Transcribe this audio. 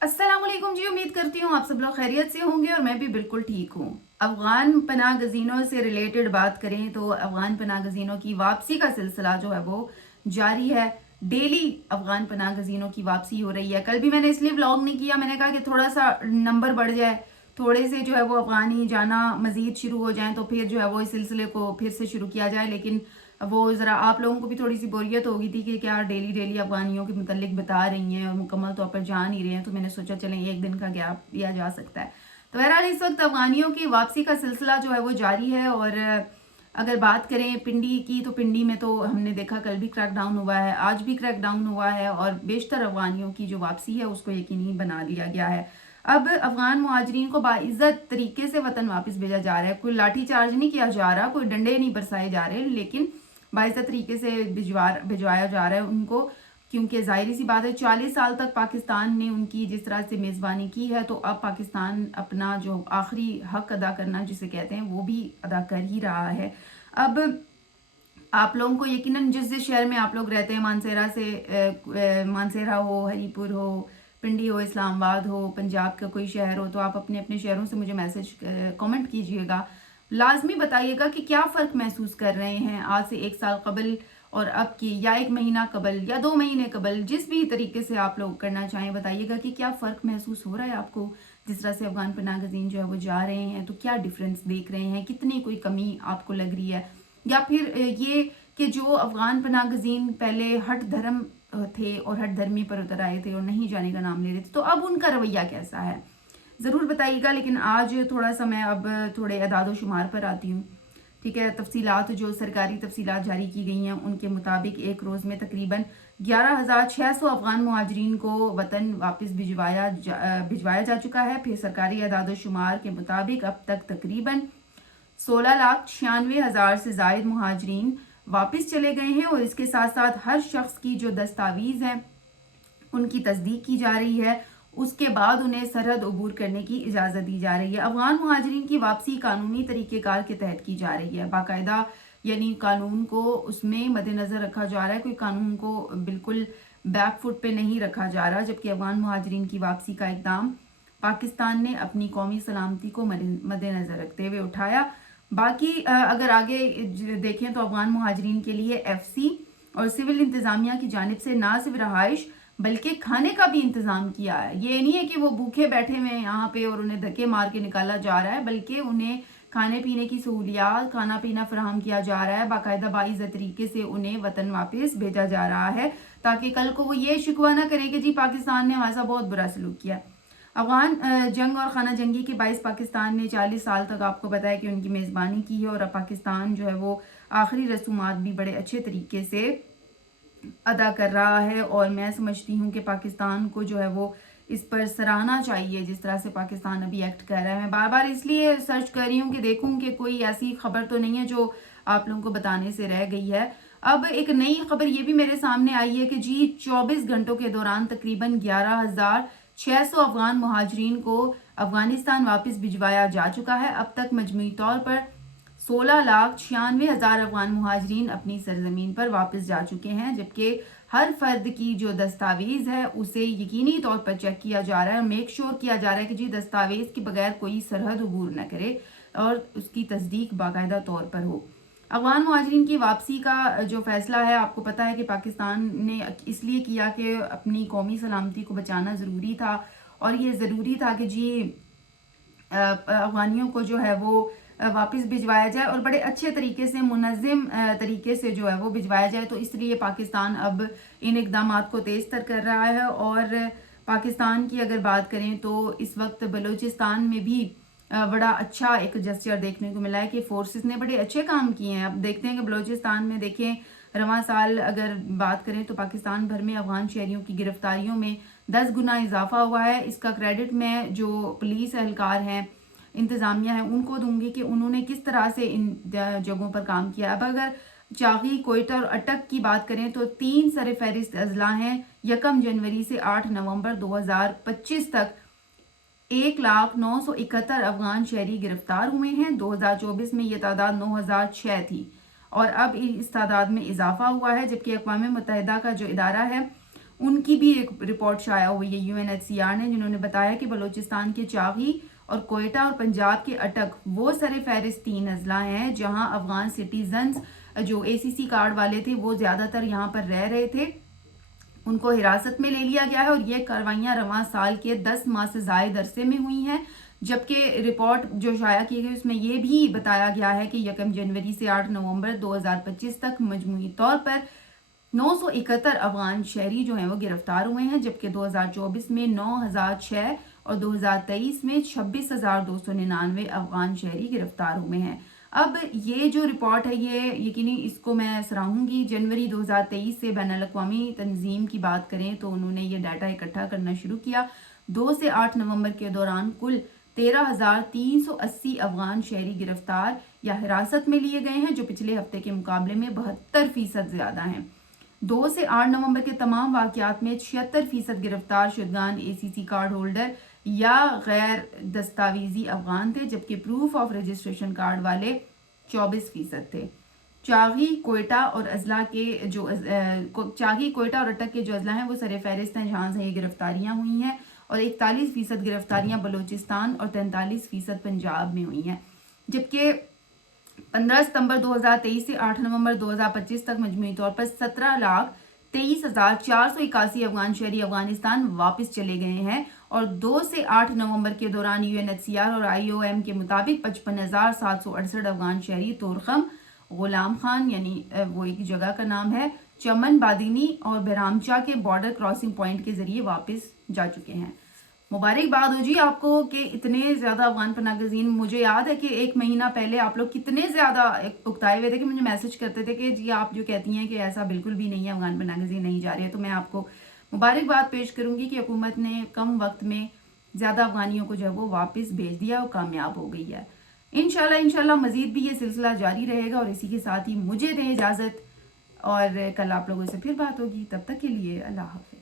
अस्सलाम वालेकुम जी। उम्मीद करती हूँ आप सब लोग खैरियत से होंगे और मैं भी बिल्कुल ठीक हूँ। अफ़गान पनाह गज़ीनों से रिलेटेड बात करें तो अफ़गान पनाह गज़ीनों की वापसी का सिलसिला जो है वो जारी है। डेली अफ़गान पनाह गज़ीनों की वापसी हो रही है। कल भी मैंने इसलिए व्लॉग नहीं किया, मैंने कहा कि थोड़ा सा नंबर बढ़ जाए, थोड़े से जो है वो अफ़गानी जाना मज़ीद शुरू हो जाएं तो फिर जो है वो इस सिलसिले को फिर से शुरू किया जाए। लेकिन वो ज़रा आप लोगों को भी थोड़ी सी बोरियत हो गई थी कि क्या डेली डेली अफगानियों के मुतल्लिक बता रही हैं और मुकम्मल तौर पर जा नहीं रहे हैं, तो मैंने सोचा चलें एक दिन का गैप लिया जा सकता है। तो बहरहाल इस वक्त अफगानियों की वापसी का सिलसिला जो है वो जारी है। और अगर बात करें पिंडी की तो पिंडी में तो हमने देखा कल भी क्रैकडाउन हुआ है, आज भी क्रैकडाउन हुआ है और बेशतर अफगानियों की जो वापसी है उसको यकीनी बना लिया गया है। अब अफगान मुहाजिरीन को बाइज्जत तरीके से वतन वापस भेजा जा रहा है। कोई लाठी चार्ज नहीं किया जा रहा, कोई डंडे नहीं बरसाए जा रहे, लेकिन बाइज्जत तरीके से भिजवाया जा रहा है उनको। क्योंकि जाहिर सी बात है 40 साल तक पाकिस्तान ने उनकी जिस तरह से मेज़बानी की है, तो अब पाकिस्तान अपना जो आखिरी हक अदा करना जिसे कहते हैं वो भी अदा कर ही रहा है। अब आप लोगों को यकीनन जिस जिस शहर में आप लोग रहते हैं, मानसेरा हो, हरीपुर हो, पिंडी हो, इस्लामाबाद हो, पंजाब का कोई शहर हो, तो आप अपने अपने शहरों से मुझे मैसेज कमेंट कीजिएगा। लाजमी बताइएगा कि क्या फ़र्क महसूस कर रहे हैं आज से एक साल कबल और अब की, या एक महीना कबल या 2 महीने कबल, जिस भी तरीके से आप लोग करना चाहें बताइएगा कि क्या फ़र्क महसूस हो रहा है आपको। जिस तरह से अफगान पनाह गज़ीन जो है वो जा रहे हैं तो क्या डिफरेंस देख रहे हैं, कितनी कोई कमी आपको लग रही है, या फिर ये कि जो अफगान पनाह गज़ीन पहले हट धर्म थे और हट धर्मी पर उतर आए थे और नहीं जाने का नाम ले रहे थे, तो अब उनका रवैया कैसा है ज़रूर बताइएगा। लेकिन आज थोड़ा सा मैं अब थोड़े अदाद शुमार पर आती हूँ। ठीक है, तफसीलात जो सरकारी तफसीलात जारी की गई हैं उनके मुताबिक एक रोज़ में तकरीबन 11,600 अफगान मुहाजरीन को वतन वापस भिजवाया जा चुका है। फिर सरकारी अदाद शुमार के मुताबिक अब तक तकरीबन 16,96,000 से जायद मुहाजरीन वापस चले गए हैं और इसके साथ साथ हर शख्स की जो दस्तावीज़ हैं उनकी तस्दीक की जा रही है, उसके बाद उन्हें सरहद अबूर करने की इजाज़त दी जा रही है। अफगान मुहाजिरीन की वापसी कानूनी तरीक़ेकार के तहत की जा रही है, बाकायदा, यानी कानून को उसमें मद्देनज़र रखा जा रहा है, कोई कानून को बिल्कुल बैक फुट पे नहीं रखा जा रहा। जबकि अफगान मुहाजिरीन की वापसी का इक़दाम पाकिस्तान ने अपनी कौमी सलामती को मद्देनज़र रखते हुए उठाया। बाकी अगर आगे देखें तो अफगान मुहाजिरीन के लिए FC और सिविल इंतज़ामिया की जानिब से ना सिर्फ रहाइश बल्कि खाने का भी इंतज़ाम किया है। ये नहीं है कि वो भूखे बैठे हुए हैं यहाँ पे और उन्हें धक्के मार के निकाला जा रहा है, बल्कि उन्हें खाने पीने की सहूलियात, खाना पीना फराहम किया जा रहा है। बाकायदा बाइज़्ज़त तरीके से उन्हें वतन वापस भेजा जा रहा है ताकि कल को वो ये शिकवा ना करे कि जी पाकिस्तान ने हमारे साथ बहुत बुरा सलूक किया। अफगान जंग और खाना जंगी के बाइस पाकिस्तान ने 40 साल तक आपको बताया कि उनकी मेज़बानी की है और अब पाकिस्तान जो है वो आखिरी रसूमात भी बड़े अच्छे तरीके से अदा कर रहा है। और मैं समझती हूँ कि पाकिस्तान को जो है वो इस पर सराहना चाहिए जिस तरह से पाकिस्तान अभी एक्ट कर रहा है। मैं बार बार इसलिए सर्च कर रही हूँ कि देखूँ कि कोई ऐसी खबर तो नहीं है जो आप लोगों को बताने से रह गई है। अब एक नई खबर ये भी मेरे सामने आई है कि जी 24 घंटों के दौरान तकरीबन 11,600 अफगान मुहाजिरीन को अफगानिस्तान वापस भिजवाया जा चुका है। अब तक मजमूई तौर पर 16,96,000 अफगान मुहाजिरीन अपनी सरजमीन पर वापस जा चुके हैं। जबकि हर फर्द की जो दस्तावेज है उसे यकीनी तौर पर चेक किया जा रहा है, मेक श्योर किया जा रहा है कि जी दस्तावेज के बगैर कोई सरहद अबूर न करे और उसकी तस्दीक बाकायदा तौर पर हो। अफगान मुहाजिरीन की वापसी का जो फैसला है आपको पता है कि पाकिस्तान ने इसलिए किया कि अपनी कौमी सलामती को बचाना ज़रूरी था और ये ज़रूरी था कि जी अफगानियों को जो है वो वापस भिजवाया जाए और बड़े अच्छे तरीके से मुनज़्ज़म तरीके से जो है वो भिजवाया जाए। तो इसलिए पाकिस्तान अब इन इक़दामात को तेज़ तर कर रहा है। और पाकिस्तान की अगर बात करें तो इस वक्त बलूचिस्तान में भी बड़ा अच्छा एक जेस्चर देखने को मिला है कि फोर्सेस ने बड़े अच्छे काम किए हैं। अब देखते हैं कि बलूचिस्तान में देखें, रवां साल अगर बात करें तो पाकिस्तान भर में अफगान शहरियों की गिरफ्तारियों में 10 गुना इजाफा हुआ है। इसका क्रेडिट मैं जो पुलिस एहलकार हैं, इंतज़ामिया है, उनको दूंगी कि उन्होंने किस तरह से इन जगहों पर काम किया। अब अगर चागी, कोयटा और अटक की बात करें तो 3 सर फहरिस्त अजला हैं। 1 जनवरी से 8 नवंबर 2025 तक 1,0971 अफगान शहरी गिरफ्तार हुए हैं। 2024 में ये तादाद 9,006 थी और अब इस तादाद में इजाफा हुआ है। जबकि अक़वाम मुत्तहिदा का जो इदारा है ان کی بھی ایک رپورٹ شائع ہوئی ہے UNHCR نے، جنہوں نے بتایا کہ بلوچستان کے چاغی اور کوئٹہ اور پنجاب کے اٹک وہ سر فہرست 3 اضلاع ہیں جہاں افغان سٹیزنز جو ACC کارڈ والے تھے وہ زیادہ تر یہاں پر رہ رہے تھے، ان کو حراست میں لے لیا گیا ہے، اور یہ کاروائیاں رواں سال کے 10 ماہ سے زائد عرصے میں ہوئی ہیں، جبکہ رپورٹ جو شائع کی گئی اس میں یہ بھی بتایا گیا ہے کہ 1 جنوری سے 8 نومبر 2025 تک مجموعی طور پر 971 افغان شہری جو ہیں وہ گرفتار ہوئے ہیں، جبکہ 2024 میں 9006 اور 2023 میں 26,299 افغان شہری گرفتار ہوئے ہیں۔ اب یہ جو رپورٹ ہے یہ یقینی اس کو میں سراہوں گی، جنوری 2023 سے بین الاقوامی تنظیم کی بات کریں تو انہوں نے یہ ڈیٹا اکٹھا کرنا شروع کیا۔ 2 سے 8 نومبر کے دوران کل 13,380 افغان شہری گرفتار یا حراست میں لیے گئے ہیں، جو پچھلے ہفتے کے مقابلے میں 72% زیادہ ہیں۔ 2 سے 8 نومبر کے تمام واقعات میں 76% گرفتار شدگان ACC کارڈ ہولڈر یا غیر دستاویزی افغان تھے، جبکہ پروف آف رجسٹریشن کارڈ والے 24% تھے۔ چاغی، کوئٹہ اور اٹک کے جو اضلاع ہیں وہ سر فہرست ہیں جہاں سے یہ گرفتاریاں ہوئی ہیں، اور 41% گرفتاریاں بلوچستان اور 43% پنجاب میں ہوئی ہیں، جبکہ 15 ستمبر 2023 سے 8 نومبر 2025 تک مجموعی طور پر 17,23,481 افغان شہری افغانستان واپس چلے گئے ہیں، اور 2 سے 8 نومبر کے دوران UNHCR اور IOM کے مطابق 55,768 افغان شہری تورخم، غلام خان یعنی وہ ایک جگہ کا نام ہے، چمن بادینی اور بہرامچا کے بارڈر کراسنگ پوائنٹ کے ذریعے واپس جا چکے ہیں۔ مبارکباد ہو جی آپ کو کہ اتنے زیادہ افغان پناہ گزین، مجھے یاد ہے کہ 1 مہینہ پہلے آپ لوگ کتنے زیادہ اکتائے ہوئے تھے کہ مجھے میسج کرتے تھے کہ جی آپ جو کہتی ہیں کہ ایسا بالکل بھی نہیں ہے، افغان پناہ گزین نہیں جا رہے ہیں۔ تو میں آپ کو مبارکباد پیش کروں گی کہ حکومت نے کم وقت میں زیادہ افغانیوں کو جو ہے وہ واپس بھیج دیا اور کامیاب ہو گئی ہے۔ انشاءاللہ مزید بھی یہ سلسلہ جاری رہے گا، اور اسی کے ساتھ ہی مجھے دیں اجازت، اور کل آپ لوگوں سے پھر بات ہوگی، تب تک کے لیے اللہ حافظ۔